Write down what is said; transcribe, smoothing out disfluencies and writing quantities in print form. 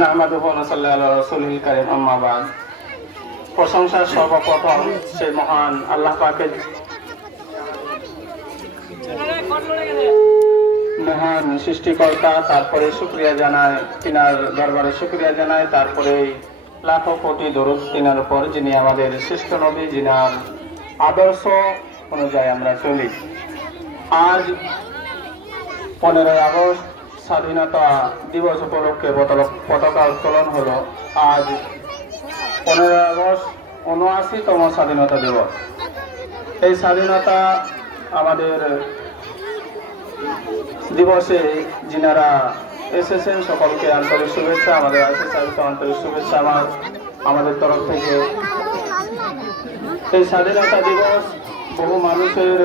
নাহমাদুহু ওয়া নুসাল্লি আলা রাসূলিল কারীম, আম্মা বা'দ। প্রশংসা সর্বপ্রথম সেই মহান আল্লাহ পাকের, মহান সৃষ্টিকর্তা। তারপরে শুকরিয়া জানায়, তিনার দরবারে শুকরিয়া জানায়। তারপরে লাখো কোটি দরুদ তিনার উপর, যিনি আমাদের শ্রেষ্ঠ নবী, যিনার আদর্শ অনুযায়ী আমরা চলি। আজ 15ই আগস্ট স্বাধীনতা দিবস উপলক্ষে পতাকা উত্তোলন হলো। আজ 15ই আগস্ট ৭৯তম স্বাধীনতা দিবস। এই স্বাধীনতা আমাদের দিবসে যিনারা এসেছেন সকলকে আন্তরিক শুভেচ্ছা। আমাদের আইসি সাহেবকে আন্তরিক শুভেচ্ছা আমাদের তরফ থেকে। এই স্বাধীনতা দিবস বহু মানুষের